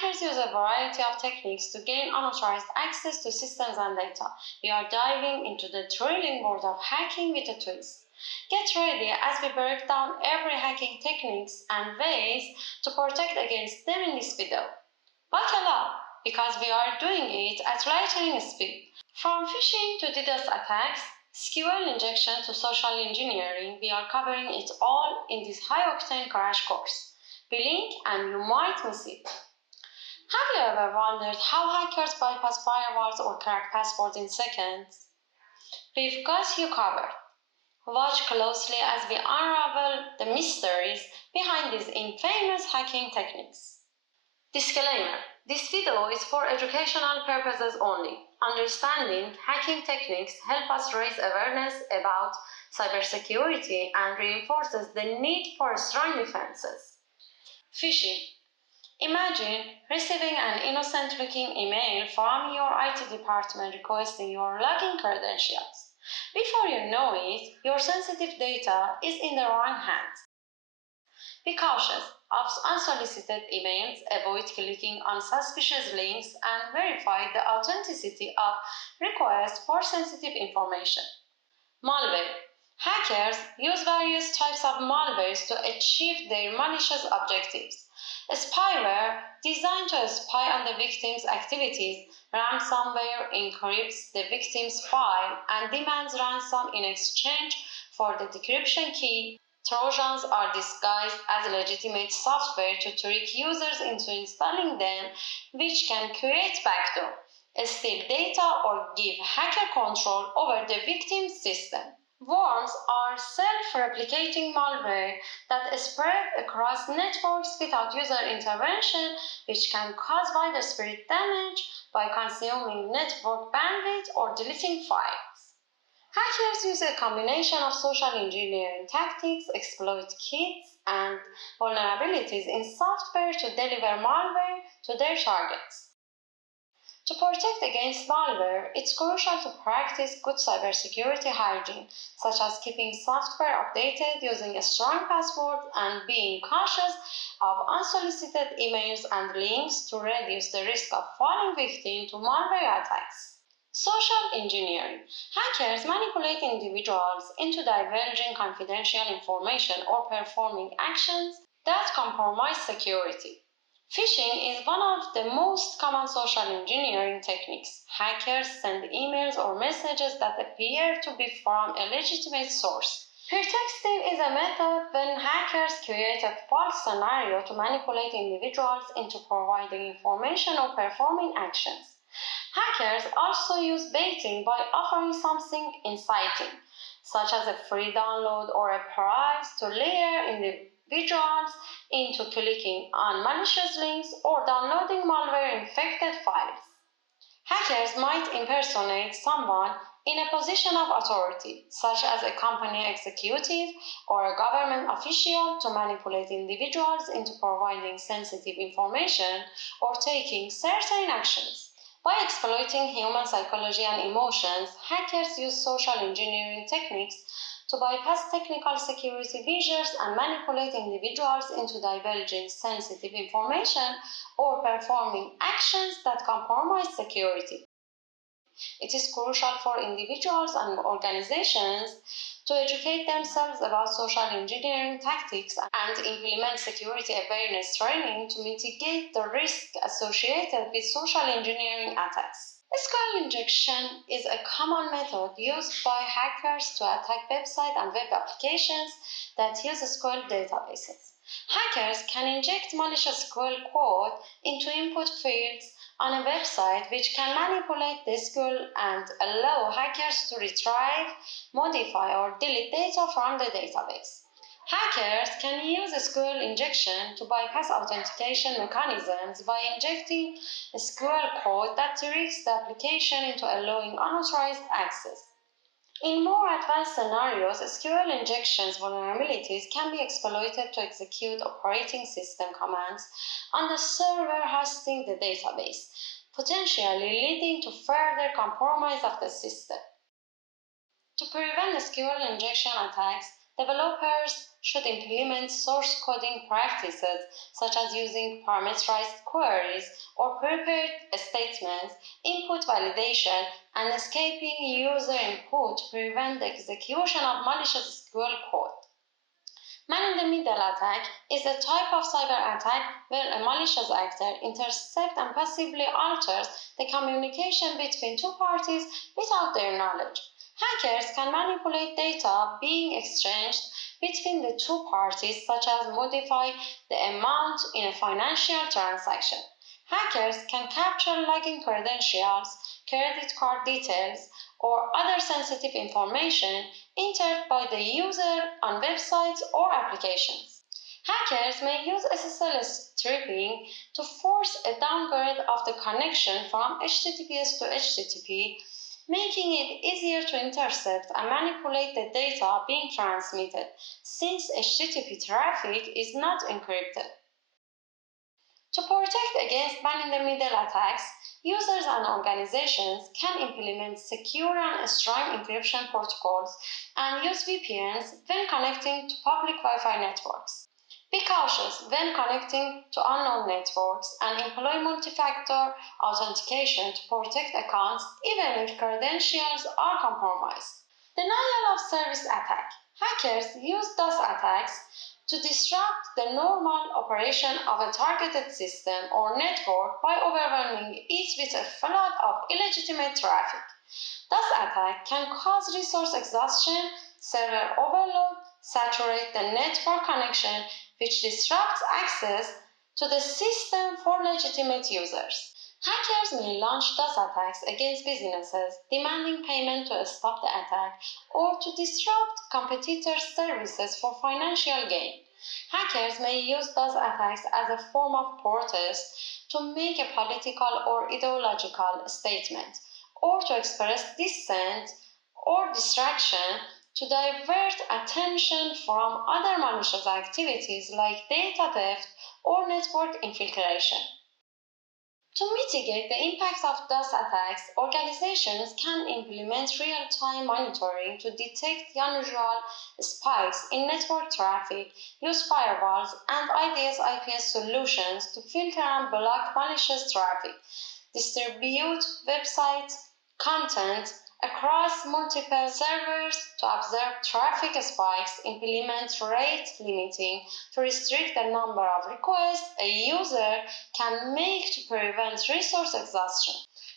hackers use a variety of techniques to gain unauthorized access to systems and data. We are diving into the thrilling world of hacking with a twist. Get ready as we break down every hacking techniques and ways to protect against them in this video. Buckle up, because we are doing it at lightning speed. From phishing to DDoS attacks, SQL injection to social engineering, we are covering it all in this high-octane crash course. Blink and you might miss it. Have you ever wondered how hackers bypass firewalls or crack passwords in seconds? We've got you covered. Watch closely as we unravel the mysteries behind these infamous hacking techniques. Disclaimer: this video is for educational purposes only. Understanding hacking techniques help us raise awareness about cybersecurity and reinforces the need for strong defenses. Phishing. Imagine receiving an innocent-looking email from your IT department requesting your login credentials. Before you know it, your sensitive data is in the wrong hands. Be cautious of unsolicited emails, avoid clicking on suspicious links, and verify the authenticity of requests for sensitive information. Malware. Hackers use various types of malwares to achieve their malicious objectives. Spyware, designed to spy on the victim's activities, ransomware encrypts the victim's file and demands ransom in exchange for the decryption key. Trojans are disguised as legitimate software to trick users into installing them, which can create backdoor, steal data, or give hacker control over the victim's system. Worms are self-replicating malware that spread across networks without user intervention, which can cause widespread damage by consuming network bandwidth or deleting files. Hackers use a combination of social engineering tactics, exploit kits, and vulnerabilities in software to deliver malware to their targets. To protect against malware, it's crucial to practice good cybersecurity hygiene, such as keeping software updated, using a strong password, and being cautious of unsolicited emails and links to reduce the risk of falling victim to malware attacks. Social engineering. Hackers manipulate individuals into divulging confidential information or performing actions that compromise security. Phishing is one of the most common social engineering techniques. Hackers send emails or messages that appear to be from a legitimate source. Pretexting is a method when hackers create a false scenario to manipulate individuals into providing information or performing actions. Hackers also use baiting by offering something inciting, such as a free download or a prize, to lure individuals into clicking on malicious links or downloading malware-infected files. Hackers might impersonate someone in a position of authority, such as a company executive or a government official, to manipulate individuals into providing sensitive information or taking certain actions. By exploiting human psychology and emotions, hackers use social engineering techniques to bypass technical security measures and manipulate individuals into divulging sensitive information or performing actions that compromise security. It is crucial for individuals and organizations to educate themselves about social engineering tactics and implement security awareness training to mitigate the risk associated with social engineering attacks. SQL injection is a common method used by hackers to attack websites and web applications that use SQL databases. Hackers can inject malicious SQL code into input fields on a website, which can manipulate the SQL and allow hackers to retrieve, modify, or delete data from the database. Hackers can use SQL injection to bypass authentication mechanisms by injecting SQL code that tricks the application into allowing unauthorized access. In more advanced scenarios, SQL injections vulnerabilities can be exploited to execute operating system commands on the server hosting the database, potentially leading to further compromise of the system. To prevent SQL injection attacks, Developers should implement source coding practices such as using parameterized queries or prepared statements, input validation, and escaping user input to prevent the execution of malicious SQL code. Man-in-the-middle attack is a type of cyber attack where a malicious actor intercepts and passively alters the communication between two parties without their knowledge. Hackers can manipulate data being exchanged between the two parties, such as modify the amount in a financial transaction. Hackers can capture login credentials, credit card details, or other sensitive information entered by the user on websites or applications. Hackers may use SSL stripping to force a downgrade of the connection from HTTPS to HTTP, making it easier to intercept and manipulate the data being transmitted, since HTTP traffic is not encrypted. To protect against man-in-the-middle attacks, users and organizations can implement secure and strong encryption protocols and use VPNs when connecting to public Wi-Fi networks. Be cautious when connecting to unknown networks and employ multi-factor authentication to protect accounts even if credentials are compromised. Denial of service attack. Hackers use DOS attacks to disrupt the normal operation of a targeted system or network by overwhelming it with a flood of illegitimate traffic. DOS attack can cause resource exhaustion, server overload, saturate the network connection, which disrupts access to the system for legitimate users. Hackers may launch DOS attacks against businesses, demanding payment to stop the attack or to disrupt competitors' services for financial gain. Hackers may use DOS attacks as a form of protest to make a political or ideological statement, or to express dissent or distraction to divert attention from other malicious activities like data theft or network infiltration. To mitigate the impact of DOS attacks, organizations can implement real-time monitoring to detect unusual spikes in network traffic, use firewalls and IDS/IPS solutions to filter and block malicious traffic, distribute website content across multiple servers to observe traffic spikes, implement rate limiting to restrict the number of requests a user can make to prevent resource exhaustion.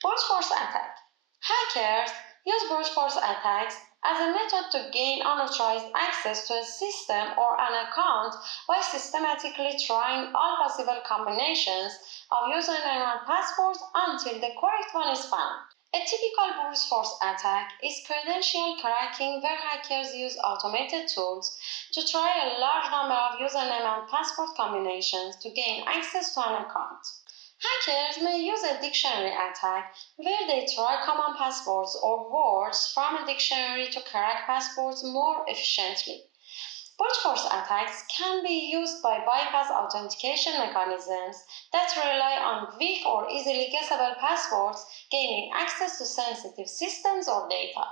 Brute force attack. Hackers use brute force attacks as a method to gain unauthorized access to a system or an account by systematically trying all possible combinations of username and passwords until the correct one is found. A typical brute force attack is credential cracking, where hackers use automated tools to try a large number of username and password combinations to gain access to an account. Hackers may use a dictionary attack, where they try common passwords or words from a dictionary to crack passwords more efficiently. Brute force attacks can be used by bypass authentication mechanisms that rely on weak or easily guessable passwords, gaining access to sensitive systems or data.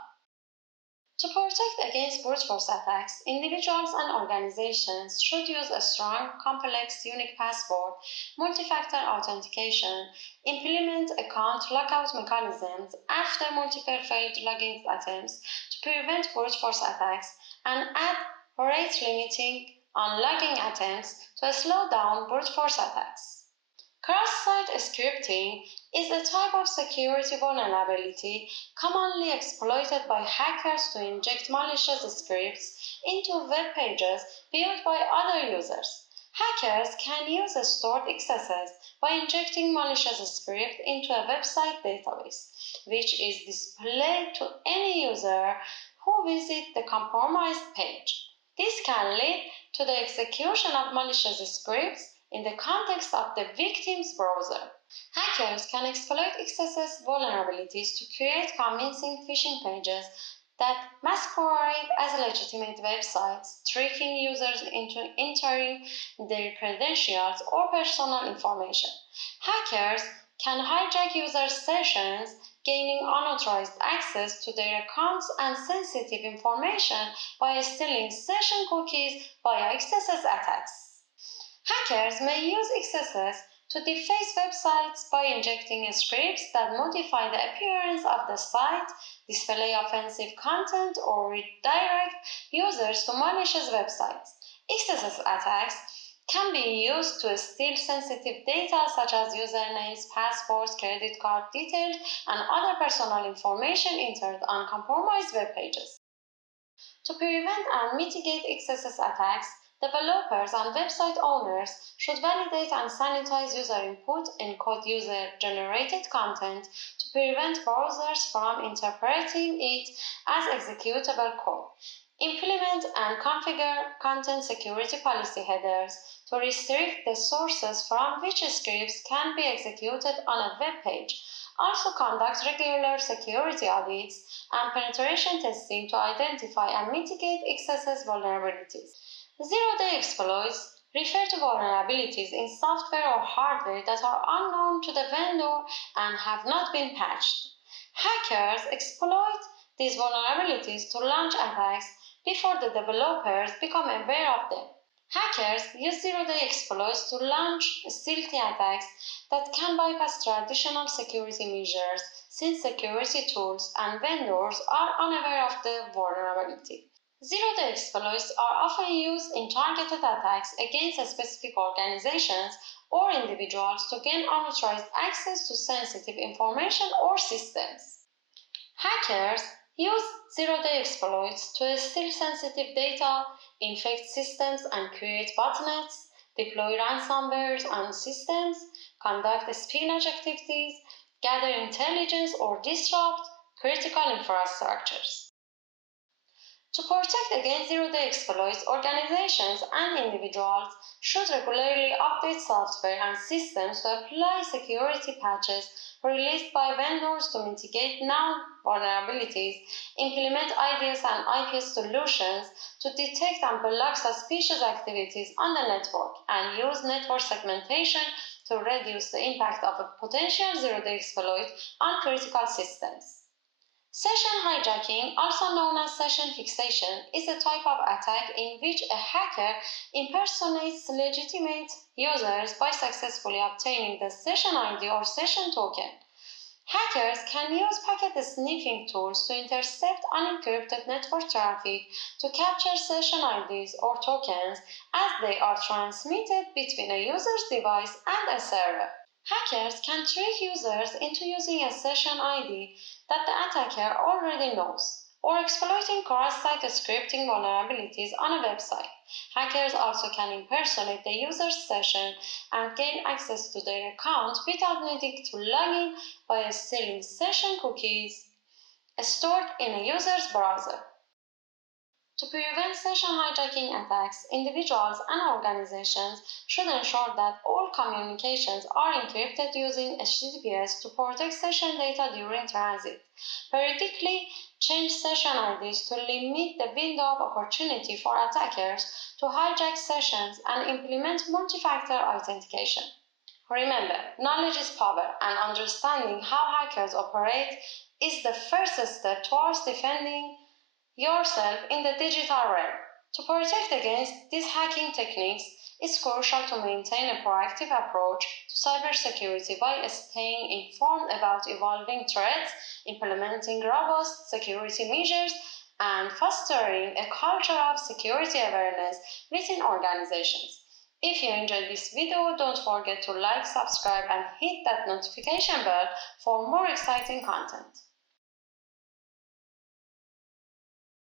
To protect against brute force attacks, individuals and organizations should use a strong, complex, unique password, multi-factor authentication, implement account lockout mechanisms after multiple failed login attempts to prevent brute force attacks, and add rate limiting on logging attempts to slow down brute force attacks. Cross-site scripting is a type of security vulnerability commonly exploited by hackers to inject malicious scripts into web pages viewed by other users. Hackers can use stored excesses by injecting malicious script into a website database, which is displayed to any user who visits the compromised page. This can lead to the execution of malicious scripts in the context of the victim's browser. Hackers can exploit XSS vulnerabilities to create convincing phishing pages that masquerade as legitimate websites, tricking users into entering their credentials or personal information. Hackers can hijack user sessions, gaining unauthorized access to their accounts and sensitive information by stealing session cookies via XSS attacks. Hackers may use XSS to deface websites by injecting scripts that modify the appearance of the site, display offensive content, or redirect users to malicious websites. XSS attacks can be used to steal sensitive data such as usernames, passwords, credit card details, and other personal information entered on compromised web pages. To prevent and mitigate XSS attacks, developers and website owners should validate and sanitize user input, encode user-generated content to prevent browsers from interpreting it as executable code. Implement and configure content security policy headers to restrict the sources from which scripts can be executed on a web page. Also conduct regular security audits and penetration testing to identify and mitigate XSS vulnerabilities. Zero-day exploits refer to vulnerabilities in software or hardware that are unknown to the vendor and have not been patched. Hackers exploit these vulnerabilities to launch attacks before the developers become aware of them. Hackers use zero-day exploits to launch stealthy attacks that can bypass traditional security measures since security tools and vendors are unaware of the vulnerability. Zero-day exploits are often used in targeted attacks against specific organizations or individuals to gain unauthorized access to sensitive information or systems. Hackers use zero-day exploits to steal sensitive data, infect systems and create botnets, deploy ransomwares on systems, conduct espionage activities, gather intelligence, or disrupt critical infrastructures. To protect against zero-day exploits, organizations and individuals should regularly update software and systems to apply security patches released by vendors to mitigate known vulnerabilities, implement IDS and IPS solutions to detect and block suspicious activities on the network, and use network segmentation to reduce the impact of a potential zero-day exploit on critical systems. Session hijacking, also known as session fixation, is a type of attack in which a hacker impersonates legitimate users by successfully obtaining the session ID or session token. Hackers can use packet sniffing tools to intercept unencrypted network traffic to capture session IDs or tokens as they are transmitted between a user's device and a server. Hackers can trick users into using a session ID that the attacker already knows, or exploiting cross-site scripting vulnerabilities on a website. Hackers also can impersonate the user's session and gain access to their account without needing to log in by stealing session cookies stored in a user's browser. To prevent session hijacking attacks, individuals and organizations should ensure that all communications are encrypted using HTTPS to protect session data during transit. Periodically change session IDs to limit the window of opportunity for attackers to hijack sessions and implement multi-factor authentication. Remember, knowledge is power, and understanding how hackers operate is the first step towards defending yourself in the digital realm. To protect against these hacking techniques, it's crucial to maintain a proactive approach to cybersecurity by staying informed about evolving threats, implementing robust security measures, and fostering a culture of security awareness within organizations. If you enjoyed this video, don't forget to like, subscribe, and hit that notification bell for more exciting content.